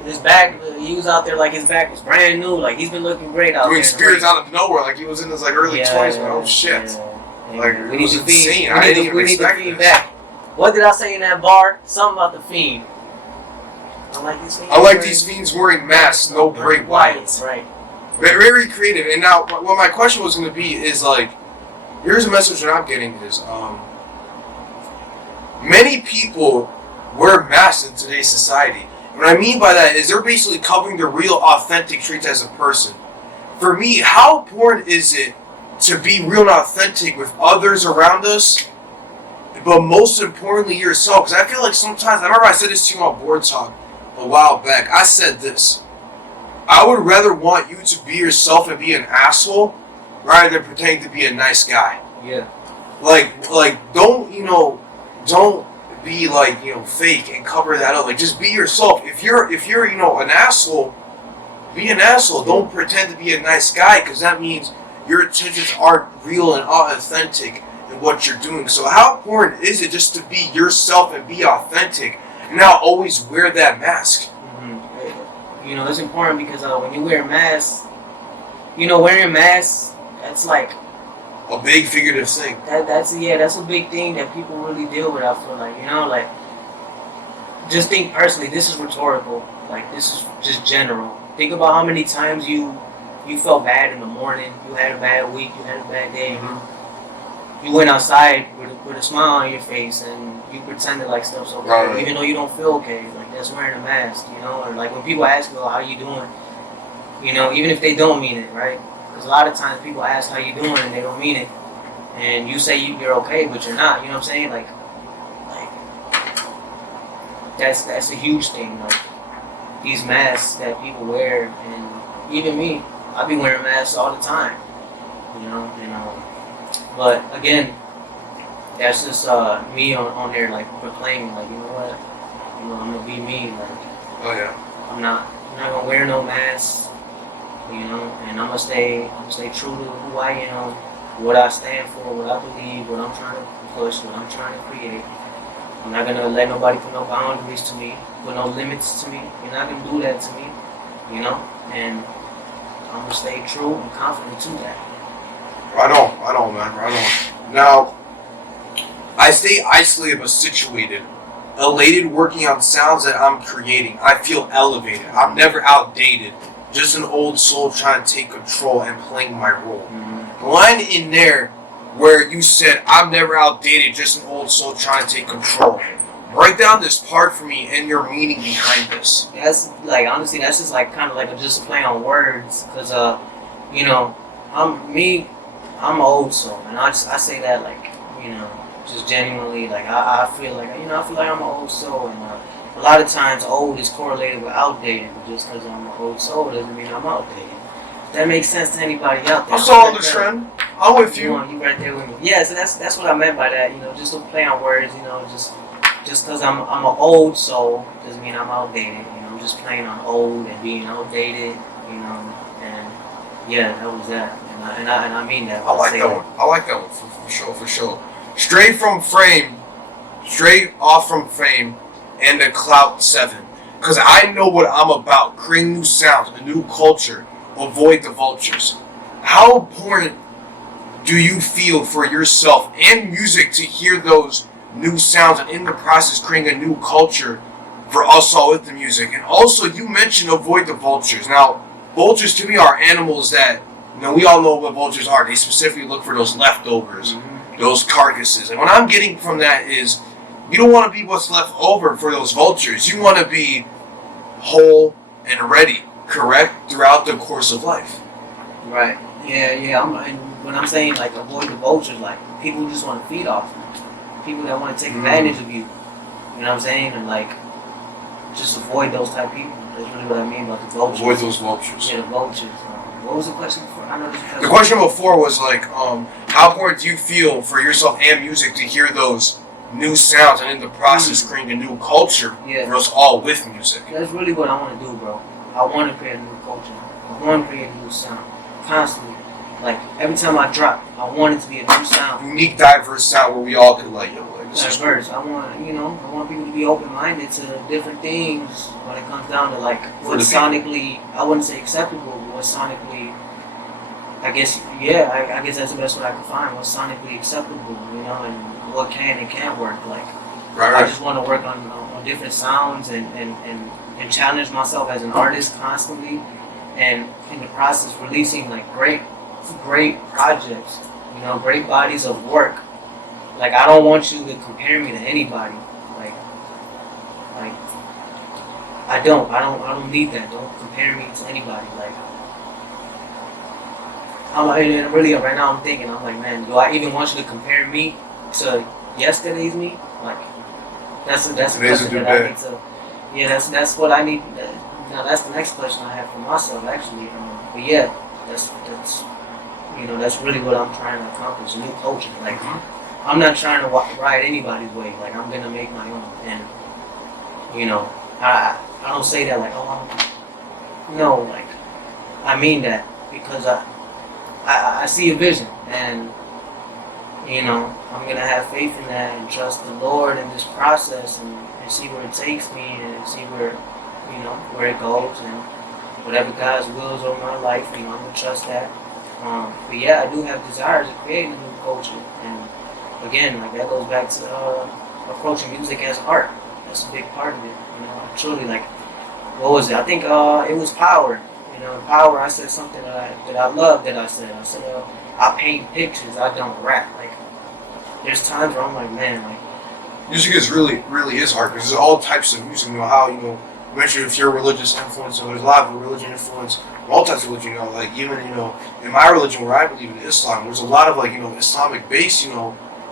his back, he was out there like his back was brand new. Like, he's been looking great out there. Doing spears out of nowhere, like he was in his like early 20s, man. Oh, shit. Yeah. Like, we it was insane. I didn't even expect this. Back. What did I say in that bar? Something about the Fiend. I like these fiends wearing masks, no Bray Wyatt. Right. Very creative. And now, what my question was going to be is like, here's a message that I'm getting is, many people wear masks in today's society. What I mean by that is they're basically covering their real, authentic traits as a person. For me, how important is it to be real and authentic with others around us, but most importantly yourself? Because I feel like sometimes, I remember I said this to you on Board Talk a while back. I said this. I would rather want you to be yourself and be an asshole rather than pretending to be a nice guy. Yeah. Like don't be like, fake and cover that up. Like, just be yourself. If you're an asshole, be an asshole. Don't pretend to be a nice guy, because that means your intentions aren't real and authentic in what you're doing. So how important is it just to be yourself and be authentic and not always wear that mask? It's important because when you wear a mask, wearing a mask, that's like a big figurative thing. That's a big thing that people really deal with. I feel like, just think personally. This is rhetorical. Like, this is just general. Think about how many times you felt bad in the morning. You had a bad week. You had a bad day. You went outside with a smile on your face and you pretended like stuff's okay, right. Even though you don't feel okay. Like, that's wearing a mask, or like when people ask you, how you doing, even if they don't mean it, right? Because a lot of times people ask how you doing and they don't mean it, and you say you're okay, but you're not. You know what I'm saying? Like that's a huge thing. Like, these masks that people wear, and even me, I be wearing masks all the time. But again, that's just me on there, like, proclaiming, like, you know what, I'm gonna be me. Like, oh yeah, I'm not gonna wear no mask, and I'm gonna stay true to who I am, what I stand for, what I believe, what I'm trying to push, what I'm trying to create. I'm not gonna let nobody put no boundaries to me, put no limits to me. You're not gonna do that to me, and I'm gonna stay true and confident to that. Right on, man. Right on. Now, I stay isolated but situated, elated working on sounds that I'm creating. I feel elevated. I'm never outdated. Just an old soul trying to take control and playing my role. The line in there where you said, I'm never outdated, just an old soul trying to take control. Break down this part for me and your meaning behind this. That's, like, honestly, that's just like kind of like just a play on words. Because, I'm an old soul, and I say that, like, just genuinely, like, I feel like, I feel like I'm an old soul, and a lot of times old is correlated with outdated, but just because I'm an old soul doesn't mean I'm outdated. That makes sense to anybody out there. I'm still on the trend. I'm with you. You right there with me. Yeah, so that's what I meant by that, just a play on words, just because I'm an old soul doesn't mean I'm outdated, I'm just playing on old and being outdated, and yeah, that was that. And I mean that. I like that one. I like that one for sure. Straight off from fame, and the Clout 7. Because I know what I'm about. Creating new sounds, a new culture. Avoid the vultures. How important do you feel for yourself and music to hear those new sounds, and in the process creating a new culture for us all with the music? And also, you mentioned avoid the vultures. Now, vultures to me are animals that, we all know what vultures are. They specifically look for those leftovers, those carcasses. And what I'm getting from that is, you don't want to be what's left over for those vultures. You want to be whole and ready. correct throughout the course of life. Right. Yeah. And when I'm saying like avoid the vultures, like people who just want to feed off you, people that want to take advantage of you. You know what I'm saying? And like just avoid those type of people. That's really what I mean about the vultures. Avoid those vultures. Yeah, the vultures. What was the question before? I know the question before was like, how important do you feel for yourself and music to hear those new sounds and in the process creating a new culture for us all with music? That's really what I want to do, bro. I want to create a new culture. I want to create a new sound constantly. Like every time I drop, I want it to be a new sound. Unique, diverse sound where we all can like, this is diverse. I want people to be open-minded to different things when it comes down to like what's sonically, I wouldn't say acceptable, but what's sonically, I guess that's the best way I can find. What's sonically acceptable, and what can and can't work. Like, I just want to work on different sounds and challenge myself as an artist constantly, and in the process releasing like great projects, great bodies of work. Like, I don't want you to compare me to anybody. Like I don't need that. Don't compare me to anybody. Like, right now I'm thinking, I'm like, man, do I even want you to compare me to yesterday's me? Like, that's the question that I need to. Yeah, that's what I need. Now that's the next question I have for myself, actually. But yeah, that's really what I'm trying to accomplish. A new culture. Like, I'm not trying to ride anybody's way. Like, I'm gonna make my own. And I don't say that like, no, like, I mean that because I see a vision, and I'm gonna have faith in that and trust the Lord in this process and see where it takes me and see where it goes, and whatever God's wills over my life, I'm gonna trust that. But yeah, I do have desires to create a new culture, and again, like, that goes back to approaching music as art. That's a big part of it. Truly, like, what was it? I think it was Power. In Power, I said something that I love. I said I paint pictures. I don't rap. Like, there's times where I'm like, man, like, music is really is art, because there's all types of music. How you mentioned if you're a religious influence, so there's a lot of religion influence, all types of religion. Like, even in my religion where I believe in Islam, there's a lot of like Islamic based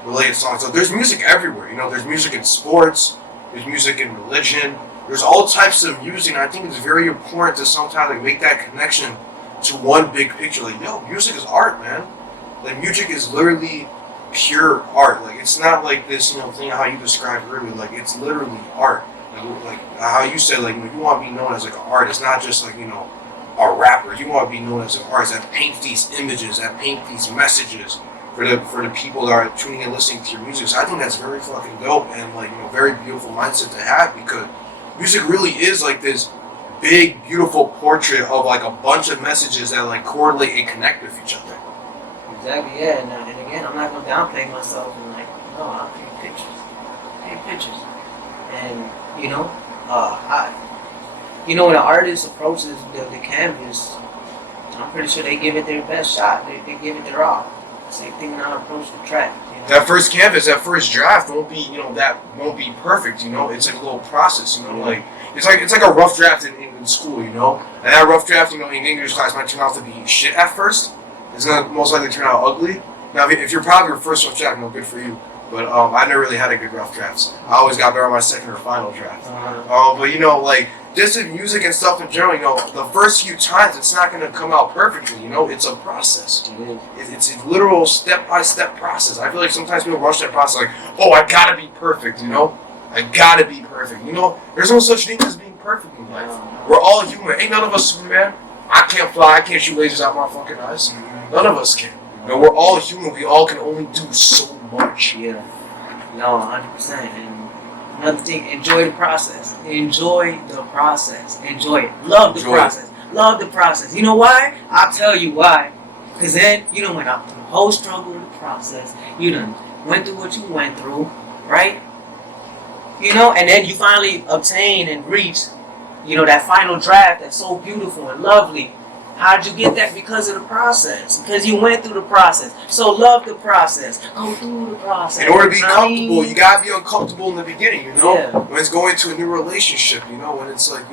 related songs. So there's music everywhere. There's music in sports, there's music in religion. There's all types of music, and I think it's very important to sometimes like make that connection to one big picture. Like, music is art, man. Like, music is literally pure art. Like, it's not like this, thing how you described earlier. Like, it's literally art. Like how you said, like, you want to be known as like an artist, not just like a rapper. You want to be known as an artist that paints these images, that paint these messages for the people that are tuning and listening to your music. So I think that's very fucking dope and like very beautiful mindset to have, because music really is like this big, beautiful portrait of like a bunch of messages that like correlate and connect with each other. Exactly, yeah. And again, I'm not gonna downplay myself and like, no, I'll paint pictures. And when an artist approaches the canvas, I'm pretty sure they give it their best shot. They give it their all. Same thing when I approach the track. That first canvas, that first draft won't be, that won't be perfect. It's like a little process. Like it's like a rough draft in school. And that rough draft, in English class might turn out to be shit at first. It's gonna most likely turn out ugly. Now, if you're proud of your first rough draft, good for you. But I never really had a good rough drafts. I always got better on my second or final draft. But like just in music and stuff in general, the first few times it's not gonna come out perfectly. It's a process. It's a literal step-by-step process. I feel like sometimes people rush that process like, oh, I gotta be perfect. I gotta be perfect. There's no such thing as being perfect in life. We're all human. Ain't none of us Superman. I can't fly. I can't shoot lasers out my fucking eyes. None of us can. We're all human. We all can only do so much. Yeah. 100%. And another thing, enjoy the process. Enjoy the process. Enjoy it. Love the process. Love the process. You know why? I'll tell you why. Because then you done went out through the whole struggle of the process. You done went through what you went through, right? And then you finally obtain and reach, that final draft that's so beautiful and lovely. How'd you get that? Because of the process. Because you went through the process. So love the process. Go through the process. In order to be comfortable, you gotta be uncomfortable in the beginning, Yeah. When it's going to a new relationship, when it's like,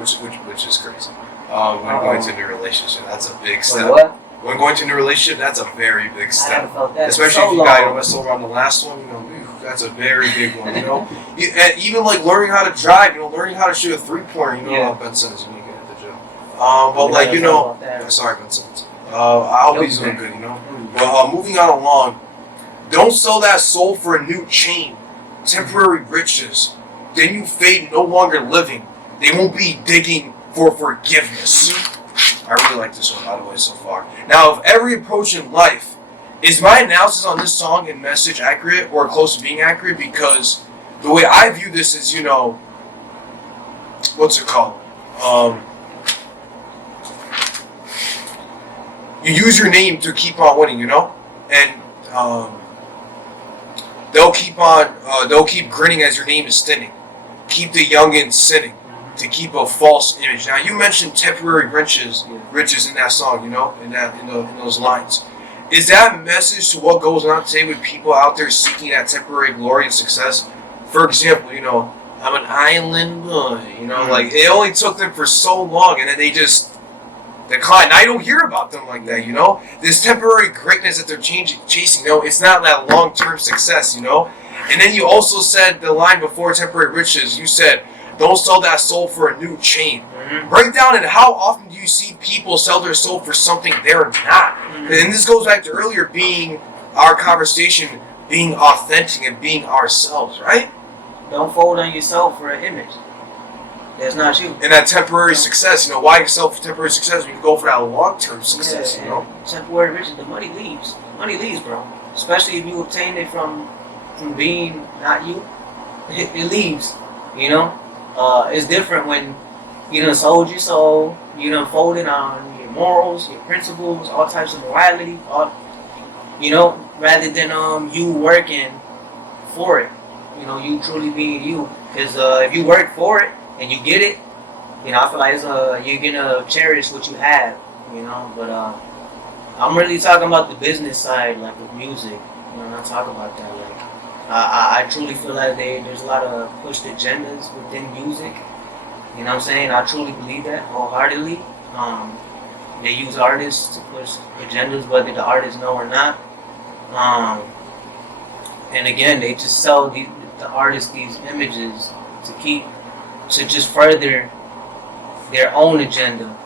which is crazy. When going to a new relationship, that's a big step. What? When going to a new relationship, that's a very big I step. haven't felt that. Especially if you got messed over on the last one, that's a very big one. And even like learning how to drive, learning how to shoot a 3-pointer. Yeah. Ben Simmons, when you get at the gym. But sorry, Ben Simmons. I hope he's doing good. But moving on along, don't sell that soul for a new chain, temporary riches. Then you fade, no longer living. They won't be digging for forgiveness. I really like this one, by the way, so far. Now, of every approach in life, is my analysis on this song and message accurate or close to being accurate? Because the way I view this is, what's it called? You use your name to keep on winning, and they'll keep grinning as your name is thinning. Keep the youngin' sinning to keep a false image. Now, you mentioned temporary riches in that song, in those lines. Is that message to what goes on today with people out there seeking that temporary glory and success? For example, I'm an island boy, like it only took them for so long and then they just decline. I don't hear about them like that, This temporary greatness that they're chasing, it's not that long-term success, And then you also said the line before temporary riches, you said, don't sell that soul for a new chain. Break down and how often do you see people sell their soul for something they're not? And this goes back to earlier being our conversation, being authentic and being ourselves, right? Don't fold on yourself for an image. That's not you. And that temporary success, why sell for temporary success when you go for that long-term success, Temporary riches, the money leaves. Money leaves, bro. Especially if you obtain it from being not you. It leaves, It's different when you done sold your soul, you done folded on your morals, your principles, all types of morality, rather than you working for it. You truly being you. Because if you work for it and you get it, I feel like you're gonna cherish what you have, But I'm really talking about the business side, like with music. Not talking about that. Like I truly feel like there's a lot of pushed agendas within music. You know what I'm saying? I truly believe that wholeheartedly. They use artists to push agendas, whether the artists know or not. And again, they just sell the artists these images to just further their own agenda.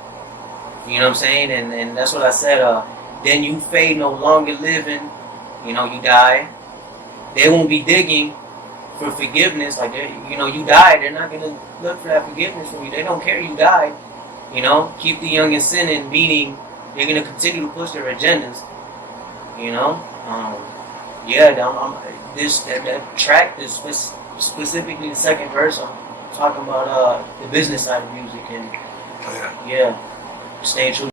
You know what I'm saying? And that's what I said. Then you fade, no longer living. You die. They won't be digging for forgiveness. Like, you died. They're not going to look for that forgiveness from you. They don't care you died. Keep the young and sinning, meaning they're going to continue to push their agendas. That track is specifically the second verse. I'm talking about the business side of music and staying true.